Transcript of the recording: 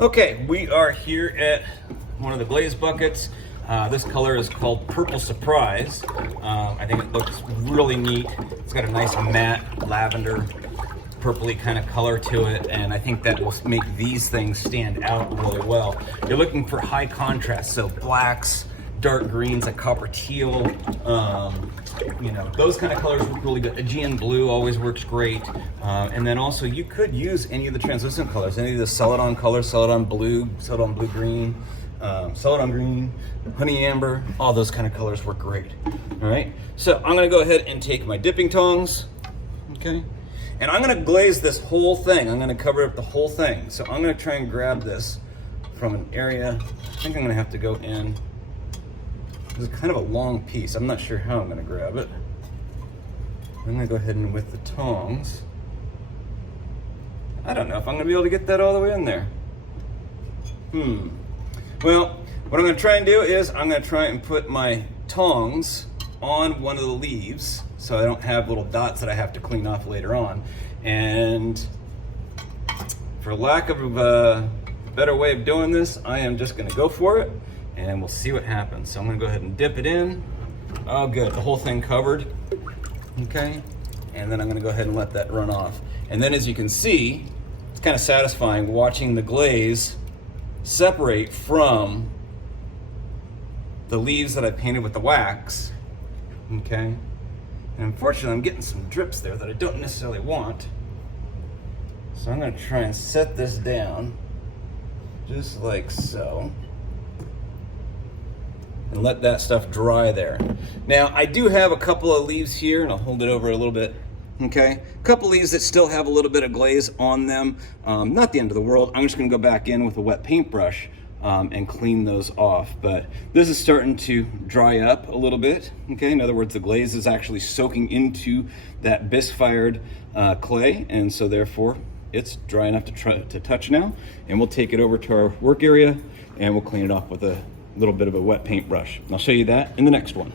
Okay, we are here at one of the glaze buckets. This color is called Purple Surprise. I think it looks really neat. It's got a nice matte lavender, purpley kind of color to it, and I think that will make these things stand out really well. You're looking for high contrast, so blacks, dark greens, like copper teal, you know, those kind of colors work really good. Aegean blue always works great. And then also you could use any of the translucent colors, any of the Celadon colors, Celadon blue green, Celadon green, honey amber, all those kind of colors work great. All right, so I'm gonna go ahead and take my dipping tongs, okay? And I'm gonna glaze this whole thing. I'm gonna cover up the whole thing. So I'm gonna try and grab this from an area. I think I'm gonna have to go in. This is kind of a long piece. I'm not sure how I'm gonna grab it. I'm gonna go ahead and with the tongs. I don't know if I'm gonna be able to get that all the way in there. Well, what I'm gonna try and do is I'm gonna try and put my tongs on one of the leaves so I don't have little dots that I have to clean off later on. And for lack of a better way of doing this, I am just gonna go for it and we'll see what happens. So I'm gonna go ahead and dip it in. Oh good, the whole thing covered, okay? And then I'm gonna go ahead and let that run off. And then as you can see, it's kind of satisfying watching the glaze separate from the leaves that I painted with the wax, okay? And unfortunately, I'm getting some drips there that I don't necessarily want. So I'm gonna try and set this down just like so, and let that stuff dry there. Now, I do have a couple of leaves here, and I'll hold it over a little bit, okay? A couple leaves that still have a little bit of glaze on them. Not the end of the world. I'm just gonna go back in with a wet paintbrush and clean those off. But this is starting to dry up a little bit, okay? In other words, the glaze is actually soaking into that bisque-fired clay, and so therefore, it's dry enough to touch now. And we'll take it over to our work area, and we'll clean it off with a little bit of a wet paintbrush. And I'll show you that in the next one.